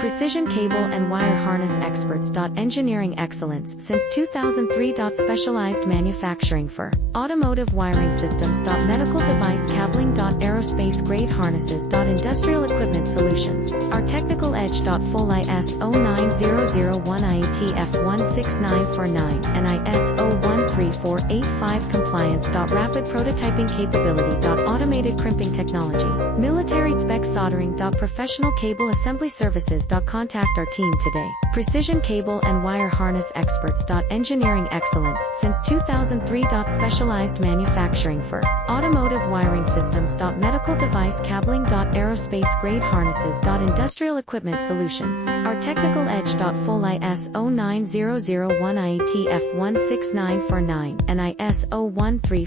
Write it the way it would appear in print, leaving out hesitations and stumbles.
Precision cable and wire harness experts. Engineering excellence since 2003. Specialized manufacturing for automotive wiring systems. Medical device cabling. Aerospace grade harnesses. Industrial equipment solutions. Our technical edge. Full ISO 9001 IATF 16949 and ISO 13485 compliance. Rapid prototyping capability. Automated crimping technology. Military spec soldering. Professional cable assembly services. Contact our team today. Precision cable and wire harness experts. Engineering excellence since 2003. Specialized manufacturing for automotive wiring systems. Medical device cabling. Aerospace grade harnesses. Industrial equipment solutions. Our technical edge. Full ISO 9001 IATF 16949 and ISO 134